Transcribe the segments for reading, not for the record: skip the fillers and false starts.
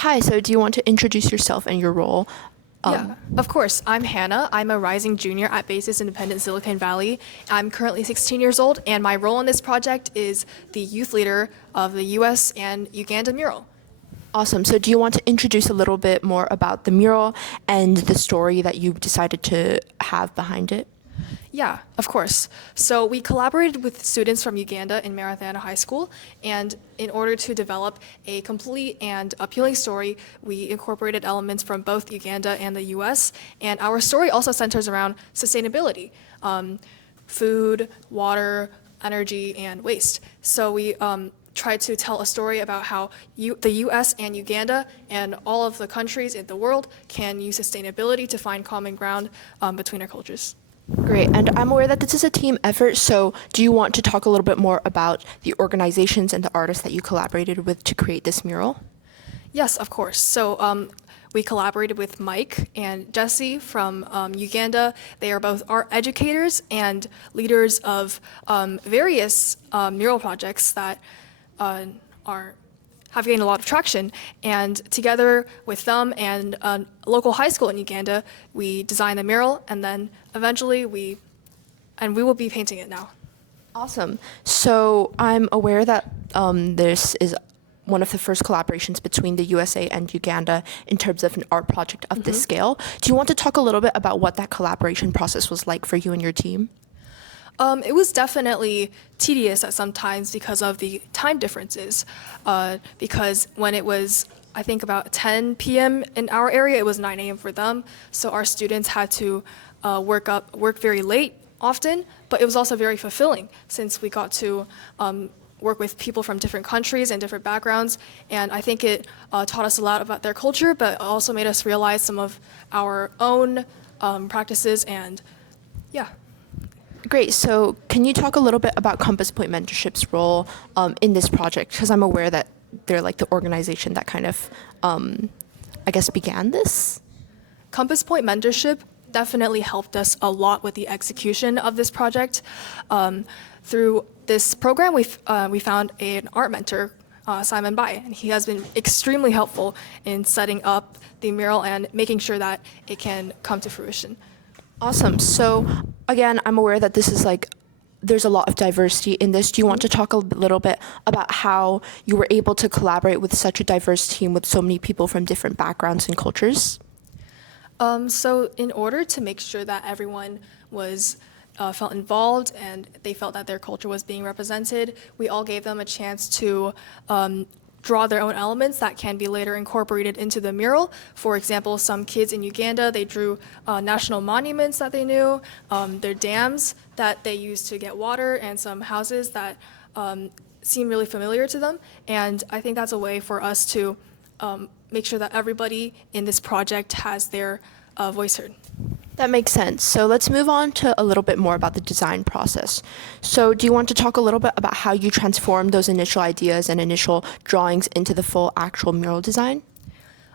Hi, so do you want to introduce yourself and your role? Yeah, of course. I'm Hannah. I'm a rising junior at Basis Independent Silicon Valley. I'm currently 16 years old, and my role in this project is the youth leader of the US and Uganda mural. Awesome. So do you want to introduce a little bit more about the mural and the story that you decided to have behind it? Yeah, of course. So we collaborated with students from Uganda in Maranatha High School, and in order to develop a complete and appealing story, we incorporated elements from both Uganda and the US. And our story also centers around sustainability, food, water, energy, and waste. So we tried to tell a story about how the US and Uganda and all of the countries in the world can use sustainability to find common ground between our cultures. Great. And I'm aware that this is a team effort, so do you want to talk a little bit more about the organizations and the artists that you collaborated with to create this mural? Yes, of course. So we collaborated with Mike and Jesse from Uganda. They are both art educators and leaders of various mural projects that are have gained a lot of traction. And together with them and a local high school in Uganda, we designed the mural, and then eventually we will be painting it now. Awesome. So I'm aware that this is one of the first collaborations between the USA and Uganda in terms of an art project of this scale. Do you want to talk a little bit about what that collaboration process was like for you and your team? It was definitely tedious at some times because of the time differences. Because when it was, I think, about 10 p.m. in our area, it was 9 a.m. for them. So our students had to work very late often, but it was also very fulfilling since we got to work with people from different countries and different backgrounds. And I think it taught us a lot about their culture, but also made us realize some of our own practices and yeah. Great. So can you talk a little bit about Compass Point Mentorship's role in this project? Because I'm aware that they're like the organization that kind of, I guess, began this. Compass Point Mentorship definitely helped us a lot with the execution of this project. Through this program, we found an art mentor, Simon Bai, and he has been extremely helpful in setting up the mural and making sure that it can come to fruition. Awesome. So again, I'm aware that this is like, there's a lot of diversity in this. Do you want to talk a little bit about how you were able to collaborate with such a diverse team with so many people from different backgrounds and cultures? So in order to make sure that everyone was felt involved and they felt that their culture was being represented, we all gave them a chance to draw their own elements that can be later incorporated into the mural. For example, some kids in Uganda, they drew national monuments that they knew, their dams that they used to get water, and some houses that seem really familiar to them. And I think that's a way for us to make sure that everybody in this project has their voice heard. That makes sense. So let's move on to a little bit more about the design process. So do you want to talk a little bit about how you transformed those initial ideas and initial drawings into the full actual mural design?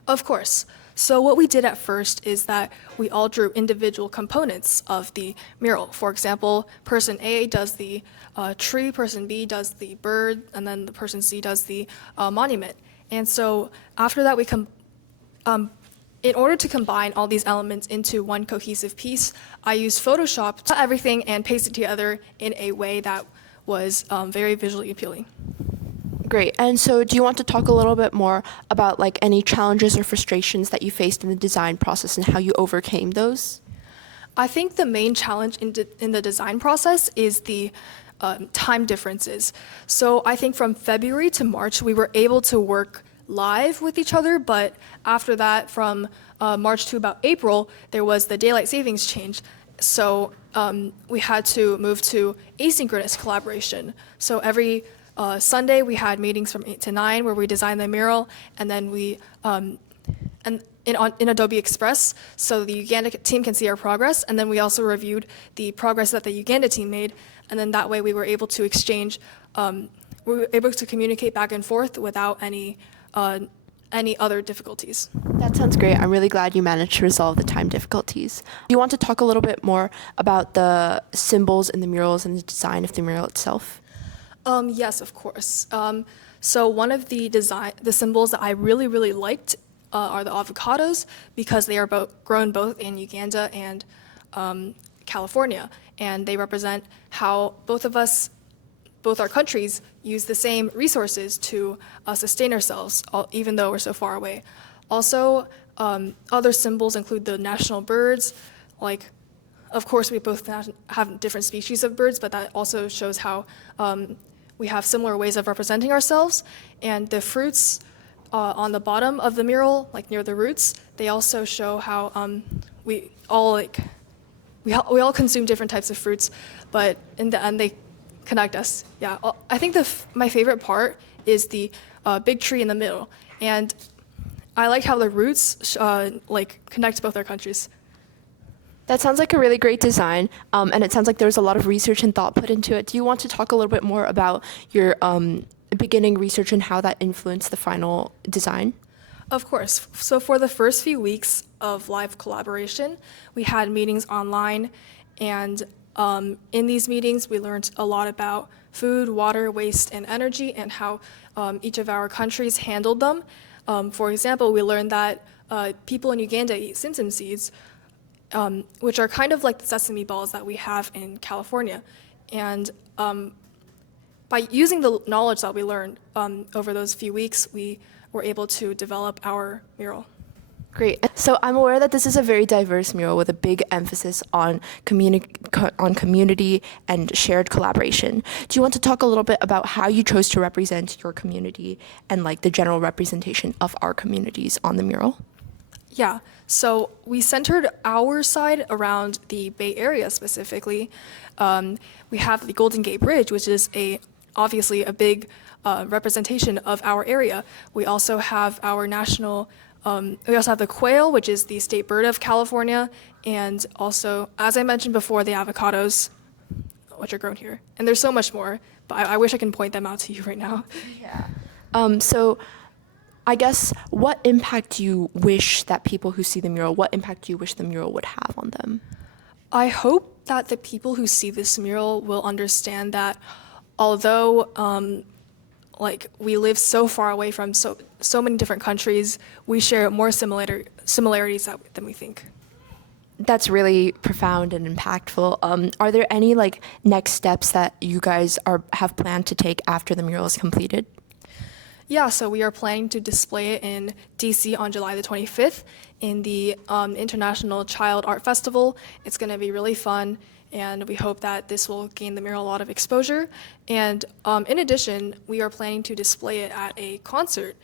Of course. So what we did at first is that we all drew individual components of the mural. For example, person A does the tree, person B does the bird, and then the person C does the monument. And so after that, in order to combine all these elements into one cohesive piece, I used Photoshop to everything and paste it together in a way that was very visually appealing. Great. And so do you want to talk a little bit more about like any challenges or frustrations that you faced in the design process and how you overcame those? I think the main challenge in the design process is the time differences. So I think from February to March, we were able to work live with each other, but after that, from March to about April, there was the daylight savings change. So we had to move to asynchronous collaboration. So every Sunday, we had meetings from 8 to 9 where we designed the mural, and then we in Adobe Express, so the Uganda team can see our progress, and then we also reviewed the progress that the Uganda team made, and then that way we were able to exchange, we were able to communicate back and forth without any other difficulties. That sounds great. I'm really glad you managed to resolve the time difficulties. Do you want to talk a little bit more about the symbols in the murals and the design of the mural itself? Yes, of course. So one of the symbols that I really, really liked are the avocados because they are grown both in Uganda and California, and they represent how both our countries use the same resources to sustain ourselves, even though we're so far away. Also, other symbols include the national birds, like, of course, we both have different species of birds, but that also shows how we have similar ways of representing ourselves. And the fruits on the bottom of the mural, like near the roots, they also show how we all consume different types of fruits, but in the end, they connect us. Yeah, I think my favorite part is the big tree in the middle, and I like how the roots connect both our countries. That sounds like a really great design, and it sounds like there's a lot of research and thought put into it. Do you want to talk a little bit more about your beginning research and how that influenced the final design? Of course. So for the first few weeks of live collaboration, we had meetings online, and in these meetings, we learned a lot about food, water, waste, and energy, and how each of our countries handled them. For example, we learned that people in Uganda eat simsim seeds, which are kind of like the sesame balls that we have in California. And by using the knowledge that we learned over those few weeks, we were able to develop our mural. Great. So I'm aware that this is a very diverse mural with a big emphasis on community and shared collaboration. Do you want to talk a little bit about how you chose to represent your community and like the general representation of our communities on the mural? Yeah, so we centered our side around the Bay Area specifically. We have the Golden Gate Bridge, which is obviously a big representation of our area. We also have our we also have the quail, which is the state bird of California, and also, as I mentioned before, the avocados, which are grown here. And there's so much more, but I wish I can point them out to you right now. Yeah. So I guess what impact do you wish that people who see the mural, what impact do you wish the mural would have on them? I hope that the people who see this mural will understand that although we live so far away from so many different countries, we share more similarities than we think. That's really profound and impactful. Are there any next steps that you guys have planned to take after the mural is completed? Yeah, so we are planning to display it in DC on July the 25th in the International Child Art Festival. It's going to be really fun, and we hope that this will gain the mural a lot of exposure. And in addition, we are planning to display it at a concert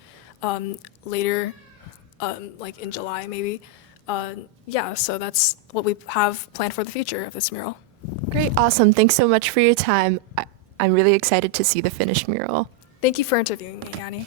later, in July maybe. So that's what we have planned for the future of this mural. Great, awesome. Thanks so much for your time. I'm really excited to see the finished mural. Thank you for interviewing me, Annie.